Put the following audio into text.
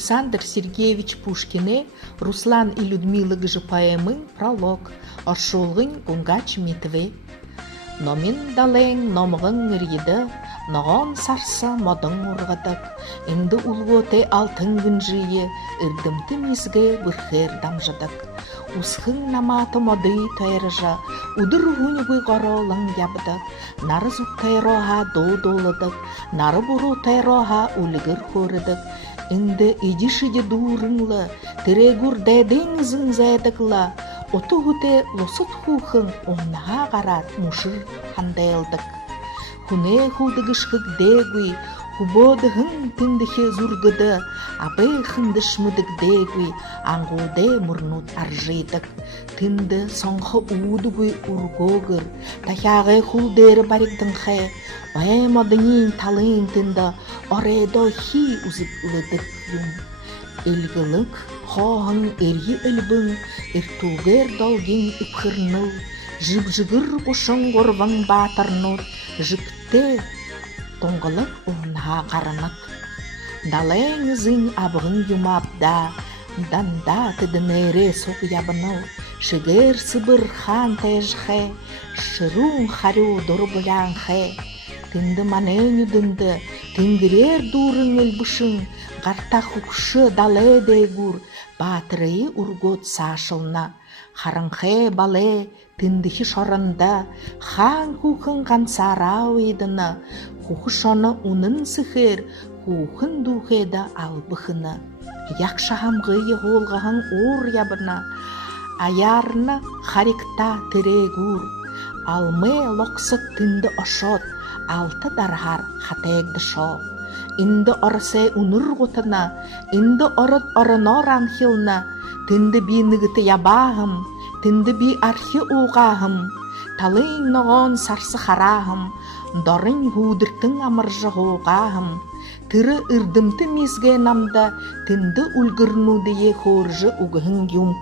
Александр Сергеевич Пушкине Руслан и Людмила гыжы поэмын пролог, оршолғын гунгач метве. Номин далең номығын үргеді, ноғон сарса модың ұрғадық, инді улготе алтын күн жиы, үрдімті мезге бүрхер дамжадық. Усхың наматы моды тайрыжа, удыр ғуnyгы ғоролың ябдық, нары зуттайроға доладық, нары бұру тайроға үлігір көрідік, инді идишіде дұрыңлы, тірегүр дәдің зіңзәдіқла, оту ғуте лосыт хухың оңнаға қарат мұшыр хандайлдық. Хуне хулдығышқық дегуи, хубодығың тіндіхе зұргыды, абы хындышмыдық дегуи, аңғуде мұрнут аржидық. Тінді соңғы уудығуи ургогыр, тахяғы хулдері бариктың хэ, баймадыңын талын тінді, оредо хи узыплыдық юм. Элгілік, хоғың эргі өлбің, эртугер долгин үпхірныл, жып-жығыр құшың ғорвың батырнут, жікті тоңғылық оңға қарынық. Далайыңызың абығын юмапда, данда тыдынере соқ ябыныл, шығыр сыбыр хан тәжхе, шырун харю дұры бұлянхе, тінді манен үдінді, тінгірер дұрын өлбішің, ғарта хұқшы далай дегур, батыры ургот сашылна, харынхе бале, тіндіхі шорында, хан хухын ғансара ойдыны, хухы шоны унын сыхыр, хухын духеда албықыны. Яқшағамғы еғолғағын ор ябына, аярны харикта тірегур, алме лоқсық тінді ошот, алты дархар хатегді шо. Инді орысе уныр ғотына, инді орыт орынор анхилна, тінді би нығыты ябағым, тінді би архи оғағым, талың ноғон сарсы харағым, дорын худыртың амыржы оғағым, тыры үрдімті мезге намда, тінді үлгірну дие хоржы уғын юм.